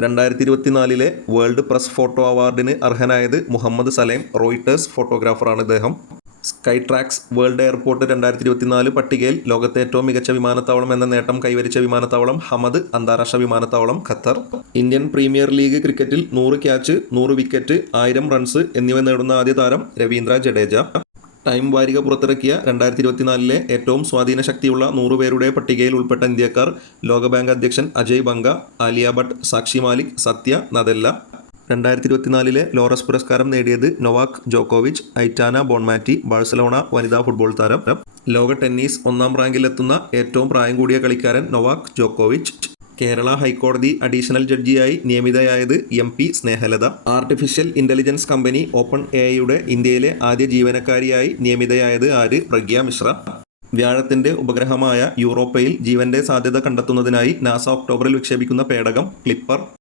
2024 world press photo അവാർഡിന് അർഹനായത് Muhammad Salem. Reuters ഫോട്ടോഗ്രാഫറാണ് ഇദ്ദേഹം. Sky tracks world airport 2024 പട്ടികയിൽ ലോകത്തെ ഏറ്റവും മികച്ച വിമാനത്താവളം എന്ന നേട്ടം കൈവരിച്ച വിമാനത്താവളം ഹമദ് അന്താരാഷ്ട്ര വിമാനത്താവളം, ഖത്തർ. ഇന്ത്യൻ പ്രീമിയർ ലീഗ് ക്രിക്കറ്റിൽ 100 ക്യാച്ച്, 100 വിക്കറ്റ്, 1000 റൺസ് എന്നിവ നേടുന്ന ആദ്യ താരം രവീന്ദ്ര ജഡേജ. ടൈം വാരിക പുറത്തിറക്കിയ 2024 ഏറ്റവും സ്വാധീന ശക്തിയുള്ള 100 പേരുടെ പട്ടികയിൽ ഉൾപ്പെട്ട ഇന്ത്യക്കാർ ലോകബാങ്ക് അധ്യക്ഷൻ അജയ് ബംഗ, ആലിയ ഭട്ട്, സാക്ഷി മാലിക്, സത്യ നദെല്ല. 2024 ലോറസ് പുരസ്കാരം നേടിയത് നൊവാക് ജോക്കോവിച്ച്, ഐറ്റാന ബോൺമാറ്റി, ബാഴ്സലോണ വനിതാ ഫുട്ബോൾ താരം. ലോക ടെന്നീസ് 1-ാം റാങ്കിലെത്തുന്ന ഏറ്റവും പ്രായം കൂടിയ കളിക്കാരൻ നൊവാക് ജോക്കോവിച്ച്. കേരള ഹൈക്കോടതി അഡീഷണൽ ജഡ്ജിയായി നിയമിതയായത് MP Snehalatha. Artificial intelligence company open AI-യുടെ ഇന്ത്യയിലെ ആദ്യ ജീവനക്കാരിയായി നിയമിതയായത് ആര്? പ്രഗ്യ മിശ്ര. വ്യാഴത്തിന്റെ ഉപഗ്രഹമായ യൂറോപ്പയിൽ ജീവന്റെ സാധ്യത കണ്ടെത്തുന്നതിനായി നാസ ഒക്ടോബറിൽ വിക്ഷേപിക്കുന്ന പേടകം ക്ലിപ്പർ